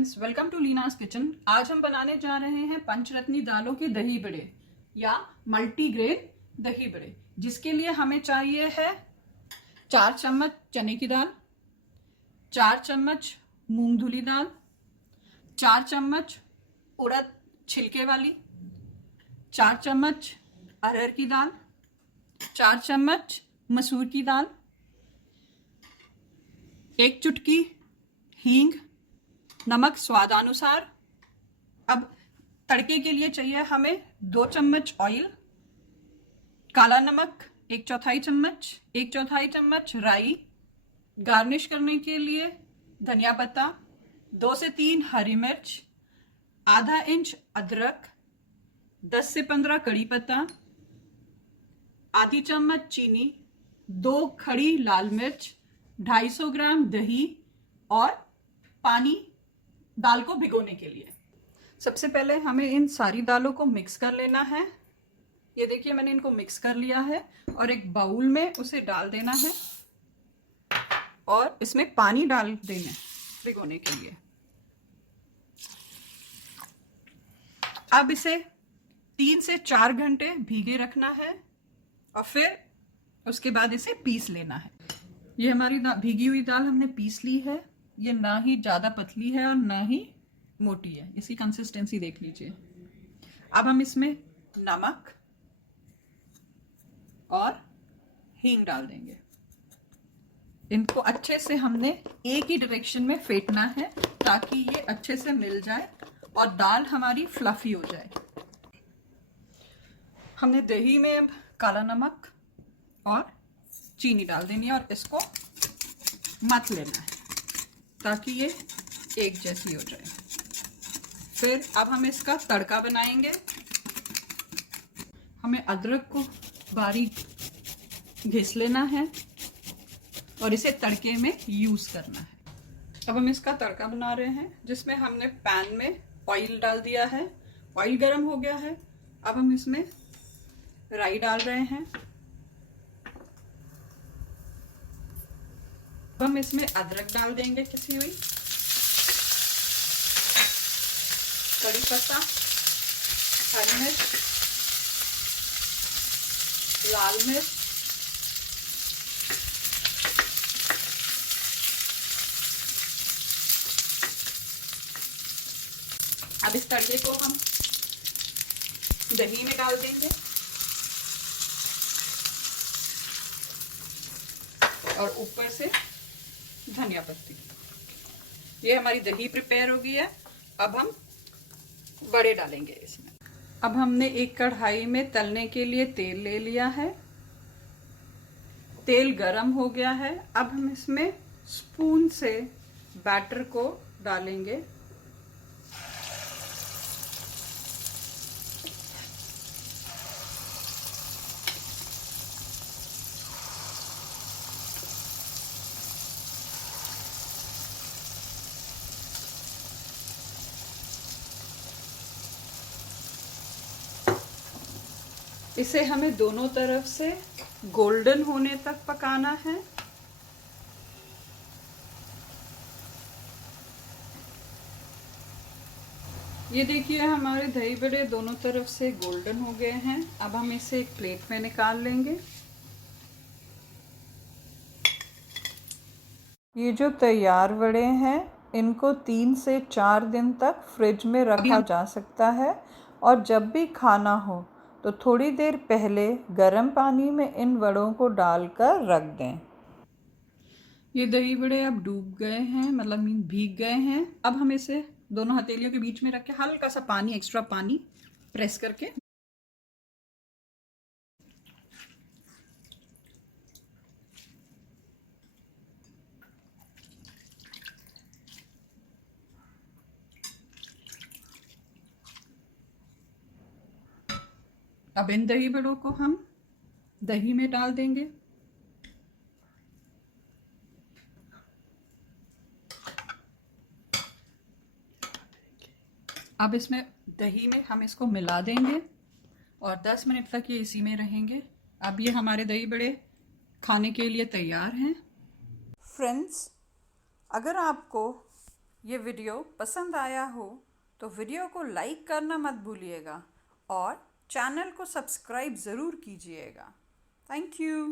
Friends, welcome to Leena's kitchen. आज हम बनाने जा रहे हैं पंचरत्नी दालों के दही बड़े या मल्टीग्रेन दही बड़े, जिसके लिए हमें चाहिए है 4 चम्मच चने की दाल, 4 चम्मच मूंग धुली दाल, 4 चम्मच उड़द छिलके वाली, 4 चम्मच अरहर की दाल, 4 चम्मच मसूर की दाल, 1 चुटकी हींग, नमक स्वादानुसार। अब तड़के के लिए चाहिए हमें 2 चम्मच ऑयल, काला नमक 1/4 चम्मच, 1/4 चम्मच राई, गार्निश करने के लिए धनिया पत्ता, 2 से 3 हरी मिर्च, आधा इंच अदरक, 10 से 15 कड़ी पत्ता, आधी चम्मच चीनी, 2 खड़ी लाल मिर्च, 250 ग्राम दही और पानी दाल को भिगोने के लिए। सबसे पहले हमें इन सारी दालों को मिक्स कर लेना है। ये देखिए मैंने इनको मिक्स कर लिया है और एक बाउल में उसे डाल देना है और इसमें पानी डाल देना है भिगोने के लिए। अब इसे 3 से 4 घंटे भीगे रखना है और फिर उसके बाद इसे पीस लेना है। ये हमारी भीगी हुई दाल हमने पीस ली है। ये ना ही ज़्यादा पतली है और ना ही मोटी है, इसकी कंसिस्टेंसी देख लीजिए। अब हम इसमें नमक और हींग डाल देंगे। इनको अच्छे से हमने एक ही डायरेक्शन में फेंटना है ताकि ये अच्छे से मिल जाए और दाल हमारी फ्लफी हो जाए। हमने दही में अब काला नमक और चीनी डाल देनी है और इसको मथ लेना है ताकि ये एक जैसी हो जाए। फिर अब हम इसका तड़का बनाएंगे। हमें अदरक को बारीक घिस लेना है और इसे तड़के में यूज करना है। अब हम इसका तड़का बना रहे हैं, जिसमें हमने पैन में ऑयल डाल दिया है। ऑयल गर्म हो गया है। अब हम इसमें राई डाल रहे हैं। अब हम इसमें अदरक डाल देंगे कसी हुई, कड़ी पत्ता, हरी मिर्च, लाल मिर्च, अब इस तड़के को हम दही में डाल देंगे और ऊपर से धनिया पत्ती। ये हमारी दही प्रिपेयर हो गई है। अब हम बड़े डालेंगे इसमें। अब हमने एक कढ़ाई में तलने के लिए तेल ले लिया है। तेल गरम हो गया है। अब हम इसमें स्पून से बैटर को डालेंगे। इसे हमें दोनों तरफ से गोल्डन होने तक पकाना है। ये देखिए हमारे दही बड़े दोनों तरफ से गोल्डन हो गए हैं। अब हम इसे एक प्लेट में निकाल लेंगे। ये जो तैयार बड़े हैं, इनको 3 से 4 दिन तक फ्रिज में रखा जा सकता है और जब भी खाना हो तो थोड़ी देर पहले गर्म पानी में इन बड़ों को डालकर रख दें। ये दही बड़े अब डूब गए हैं, मतलब भीग गए हैं। अब हम इसे दोनों हथेलियों के बीच में रख के हल्का सा पानी, एक्स्ट्रा पानी प्रेस करके अब इन दही बड़ों को हम दही में डाल देंगे। अब इसमें दही में हम इसको मिला देंगे और 10 मिनट तक ये इसी में रहेंगे। अब ये हमारे दही बड़े खाने के लिए तैयार हैं। फ्रेंड्स, अगर आपको ये वीडियो पसंद आया हो तो वीडियो को लाइक करना मत भूलिएगा और चैनल को सब्सक्राइब ज़रूर कीजिएगा। Thank you.